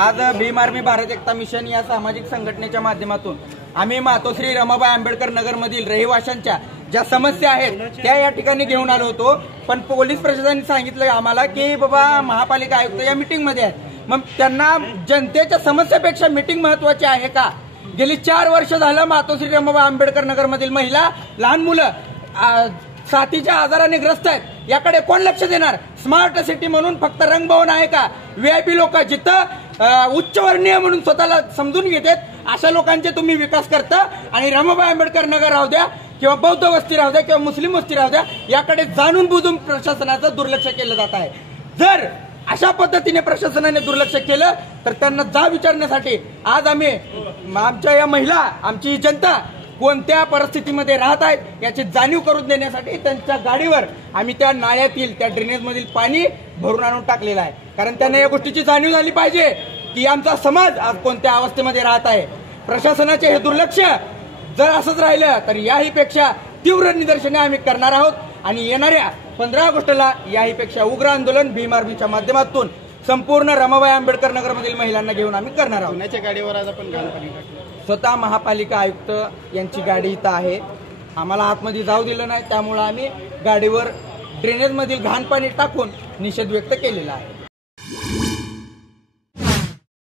आज भीम आर्मी भारत एकता मिशन या सामाजिक संघटनेच्या माध्यमातून आम्ही मातोश्री रमाबाई आंबेडकर नगरमधील रहिवाशांच्या ज्या समस्या आहेत त्या या ठिकाणी घेऊन आलो होतो। पण पोलीस प्रशासनाने सांगितलं आम्हाला की बाबा महापालिका आयुक्त या मीटिंग मध्ये आहेत। मग त्यांना जनतेच्या समस्यापेक्षा मीटिंग महत्वाची आहे का? गेली 4 वर्ष झालं मातोश्री रमाबाई आंबेडकर नगरमधील महिला, लहान मुलं साथीच्या आजाराने ग्रस्त आहेत, याकडे कोण लक्ष देणार? स्मार्ट सिटी म्हणून फक्त रंगभवन आहे का? व्हीआयपी लोक जिथं उच्चवर्णीय म्हणून स्वतःला समजून घेतात अशा लोकांचे तुम्ही विकास करता आणि रमाबाई आंबेडकर नगर राहू द्या किंवा बौद्ध वस्ती राहू द्या किंवा मुस्लिम वस्ती राहू द्या, याकडे जाणून बुजून प्रशासनाचं दुर्लक्ष केलं जात आहे। जर अशा पद्धतीने प्रशासनाने दुर्लक्ष केलं तर त्यांना जाब विचारण्यासाठी आज आम्ही आमच्या या महिला, आमची जनता कोणत्या परिस्थितीमध्ये राहत आहेत याची जाणीव करून देण्यासाठी त्यांच्या गाडीवर आम्ही त्या नाळ्यातील, त्या ड्रेनेज मधील पाणी भरून आणून टाकलेलं आहे। कारण त्यांना या गोष्टीची जाणीव झाली पाहिजे की आमचा समाज आज कोणत्या अवस्थेमध्ये राहत आहे। प्रशासनाचे हे दुर्लक्ष जर असंच राहिलं तर याहीपेक्षा तीव्र निदर्शने आम्ही करणार आहोत आणि येणाऱ्या 15 ऑगस्टला याहीपेक्षा उग्र आंदोलन भीम आर्मीच्या माध्यमातून संपूर्ण रमाबाई आंबेडकर नगरमधील महिलांना घेऊन आम्ही करणार आहोत। पुण्याच्या गाडीवर आज आपण स्वतः महापालिका आयुक्त यांची गाडी इथं आहे, आम्हाला आतमध्ये जाऊ दिलं नाही, त्यामुळे आम्ही गाडीवर ड्रेनेज मधील घाण पाणी टाकून निषेध व्यक्त केलेला आहे।